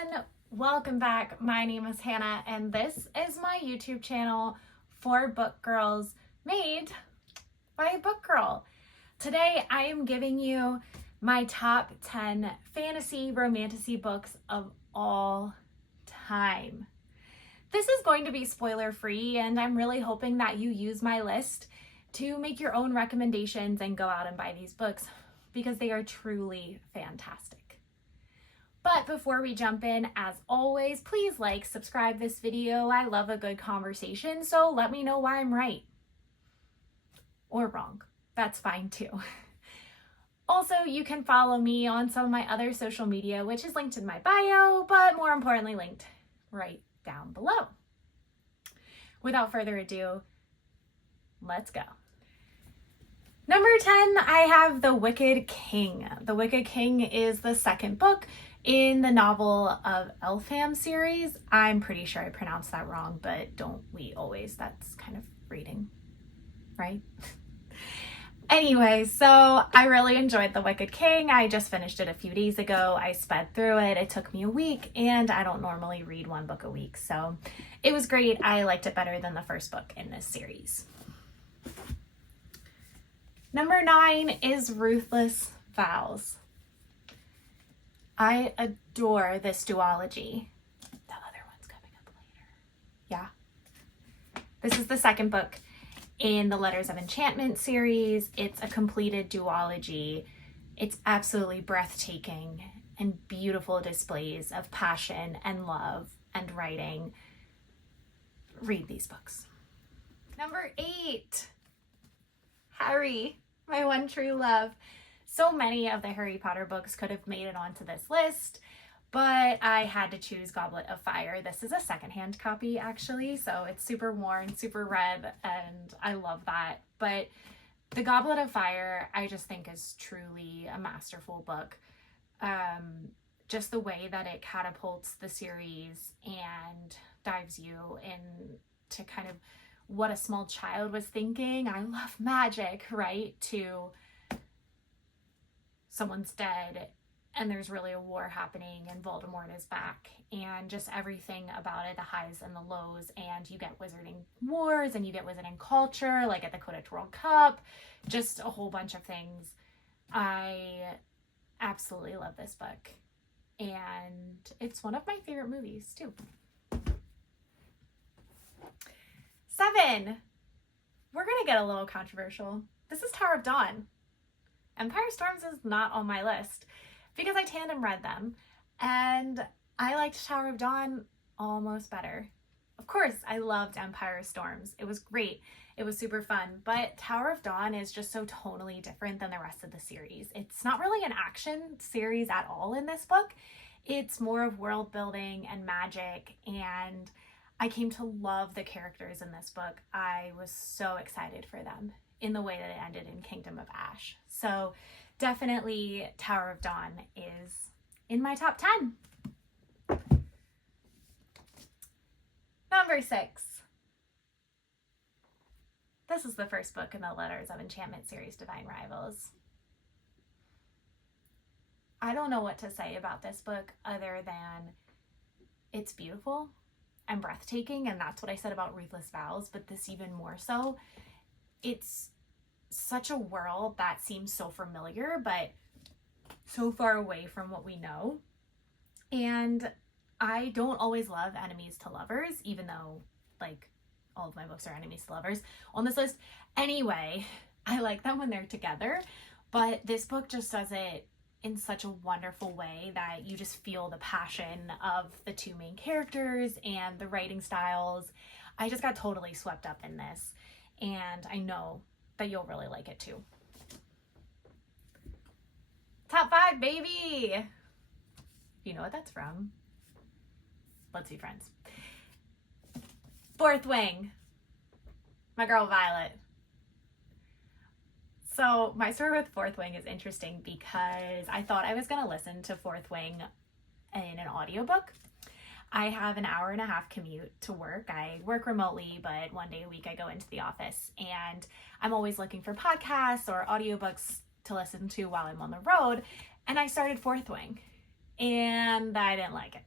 everyone, welcome back. My name is Hannah and this is my YouTube channel for book girls made by a book girl. Today I am giving you my top 10 fantasy romantasy books of all time. This is going to be spoiler free and I'm really hoping that you use my list to make your own recommendations and go out and buy these books because they are truly fantastic. But before we jump in, as always, please like, subscribe this video. I love a good conversation, so let me know why I'm right. Or wrong. That's fine too. Also, you can follow me on some of my other social media, which is linked in my bio, but more importantly, linked right down below. Without further ado, let's go. Number 10, I have The Wicked King. The Wicked King is the second book in the novel of Elpham series. I'm pretty sure I pronounced that wrong, but don't we always? That's kind of reading, right? Anyway, so I really enjoyed The Wicked King. I just finished it a few days ago. I sped through it. It took me a week, and I don't normally read one book a week, so it was great. I liked it better than the first book in this series. Number 9 is Ruthless Vows. I adore this duology. The other one's coming up later. Yeah. This is the second book in the Letters of Enchantment series. It's a completed duology. It's absolutely breathtaking and beautiful displays of passion and love and writing. Read these books. Number 8, Harry, my one true love. So many of the Harry Potter books could have made it onto this list, but I had to choose Goblet of Fire. This is a secondhand copy actually, so it's super worn, super red, and I love that. But the Goblet of Fire, I just think is truly a masterful book. Just the way that it catapults the series and dives you into kind of what a small child was thinking. I love magic, right? To someone's dead and there's really a war happening and Voldemort is back, and just everything about it, the highs and the lows, and you get wizarding wars and you get wizarding culture, like at the Quidditch World Cup, just a whole bunch of things. I absolutely love this book, and it's one of my favorite movies too. 7, we're gonna get a little controversial. This is Tower of Dawn. Empire Storms is not on my list because I tandem read them and I liked Tower of Dawn almost better. Of course, I loved Empire Storms. It was great. It was super fun, but Tower of Dawn is just so tonally different than the rest of the series. It's not really an action series at all in this book. It's more of world building and magic, and I came to love the characters in this book. I was so excited for them in the way that it ended in Kingdom of Ash. So definitely Tower of Dawn is in my top 10. Number 6. This is the first book in the Letters of Enchantment series, Divine Rivals. I don't know what to say about this book other than it's beautiful and breathtaking, and that's what I said about Ruthless Vows, but this even more so. It's such a world that seems so familiar, but so far away from what we know. And I don't always love enemies to lovers, even though like all of my books are enemies to lovers on this list. Anyway, I like them when they're together, but this book just does it in such a wonderful way that you just feel the passion of the two main characters and the writing styles. I just got totally swept up in this, and I know that you'll really like it too. Top 5, baby! If you know what that's from, let's be friends. Fourth Wing, my girl Violet. So my story with Fourth Wing is interesting because I thought I was going to listen to Fourth Wing in an audiobook. I have an hour and a half commute to work. I work remotely, but one day a week I go into the office, and I'm always looking for podcasts or audiobooks to listen to while I'm on the road. And I started Fourth Wing and I didn't like it.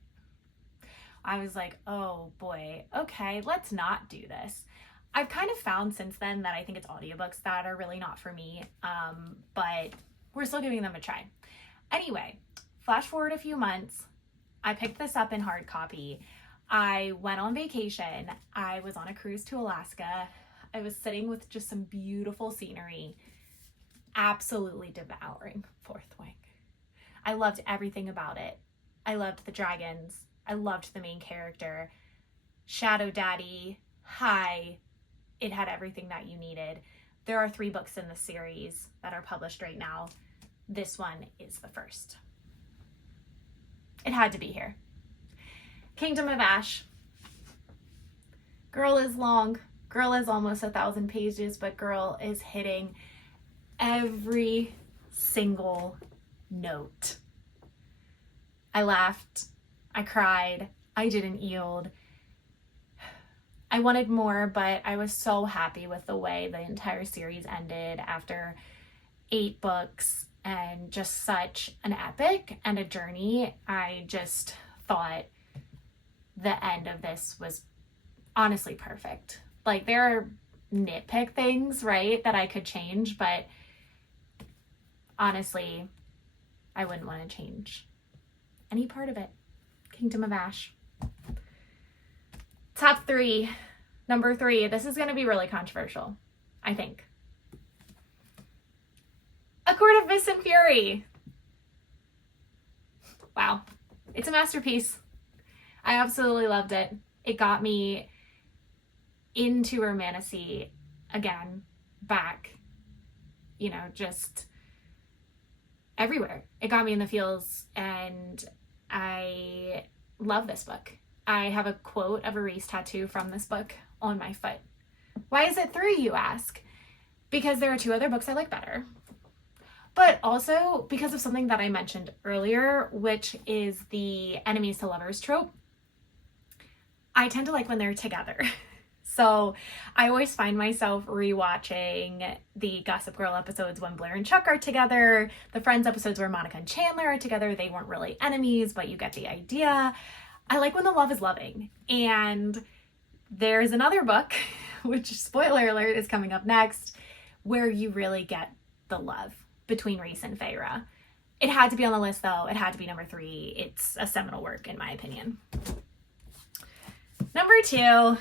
I was like, oh boy, okay, let's not do this. I've kind of found since then that I think it's audiobooks that are really not for me, but we're still giving them a try. Anyway, flash forward a few months, I picked this up in hard copy. I went on vacation. I was on a cruise to Alaska. I was sitting with just some beautiful scenery, absolutely devouring Fourth Wing. I loved everything about it. I loved the dragons. I loved the main character. Shadow Daddy, hi. It had everything that you needed. There are 3 books in the series that are published right now. This one is the first. It had to be here. Kingdom of Ash. Girl is long. Girl is almost 1,000 pages, but girl is hitting every single note. I laughed. I cried. I didn't yield. I wanted more, but I was so happy with the way the entire series ended after 8 books and just such an epic and a journey. I just thought the end of this was honestly perfect. Like, there are nitpick things, right, that I could change, but honestly, I wouldn't want to change any part of it. Kingdom of Ash. Top 3. Number 3. This is going to be really controversial, I think. A Court of Mist and Fury. Wow. It's a masterpiece. I absolutely loved it. It got me into Romantasy again, back, just everywhere. It got me in the feels, and I love this book. I have a quote of a Reese tattoo from this book on my foot. Why is it 3, you ask? Because there are 2 other books I like better. But also because of something that I mentioned earlier, which is the enemies to lovers trope. I tend to like when they're together. So I always find myself rewatching the Gossip Girl episodes when Blair and Chuck are together, the Friends episodes where Monica and Chandler are together. They weren't really enemies, but you get the idea. I like when the love is loving. And there's another book, which, spoiler alert, is coming up next, where you really get the love between Reese and Feyre. It had to be on the list, though. It had to be number 3. It's a seminal work, in my opinion. Number 2,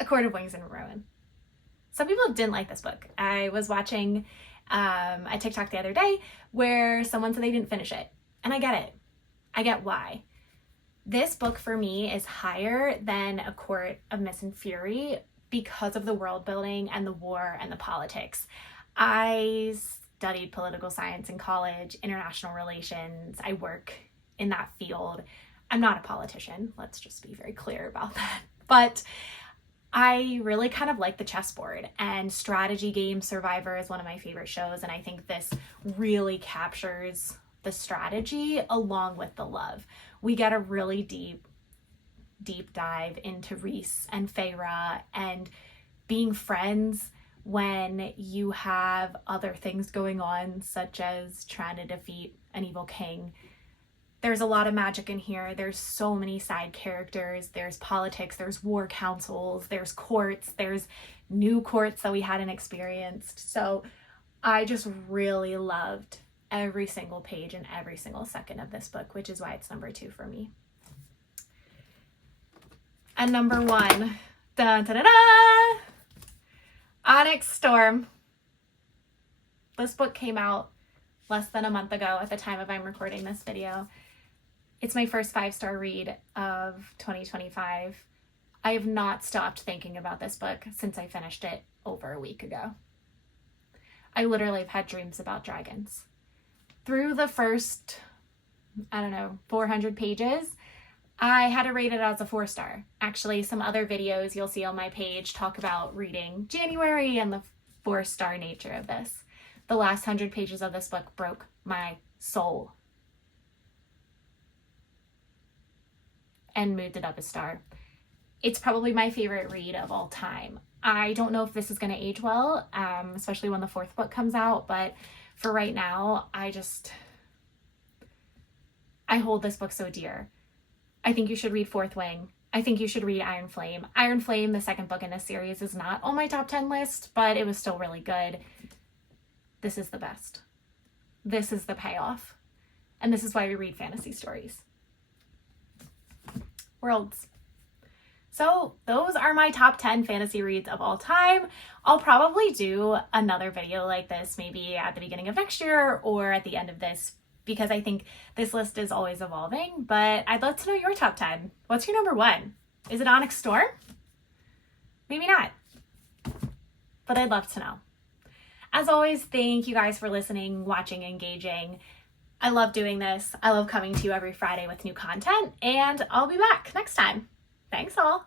A Court of Wings and Ruin. Some people didn't like this book. I was watching a TikTok the other day where someone said they didn't finish it. And I get it. I get why. This book for me is higher than A Court of Mist and Fury because of the world building and the war and the politics. I studied political science in college, international relations. I work in that field. I'm not a politician. Let's just be very clear about that. But I really kind of like the chessboard, and strategy game Survivor is one of my favorite shows. And I think this really captures the strategy along with the love. We get a really deep dive into Reese and Feyre and being friends when you have other things going on, such as trying to defeat an evil king. There's a lot of magic in here. There's so many side characters. There's politics, there's war councils, there's courts, there's new courts that we hadn't experienced. So I just really loved every single page and every single second of this book, which is why it's number 2 for me. And number 1, dun, dun, dun, dun, Onyx Storm. This book came out less than a month ago at the time of I'm recording this video. It's my first 5-star read of 2025. I have not stopped thinking about this book since I finished it over a week ago. I literally have had dreams about dragons. Through the first, 400 pages, I had to rate it as a 4-star. Actually, some other videos you'll see on my page talk about reading January and the 4-star nature of this. The last 100 pages of this book broke my soul and moved it up a star. It's probably my favorite read of all time. I don't know if this is going to age well, especially when the 4th book comes out, but for right now, I hold this book so dear. I think you should read Fourth Wing. I think you should read Iron Flame. Iron Flame, the second book in this series, is not on my top 10 list, but it was still really good. This is the best. This is the payoff. And this is why we read fantasy stories. Worlds. So those are my top 10 fantasy reads of all time. I'll probably do another video like this maybe at the beginning of next year or at the end of this, because I think this list is always evolving, but I'd love to know your top 10. What's your number one? Is it Onyx Storm? Maybe not, but I'd love to know. As always, thank you guys for listening, watching, engaging. I love doing this. I love coming to you every Friday with new content, and I'll be back next time. Thanks all.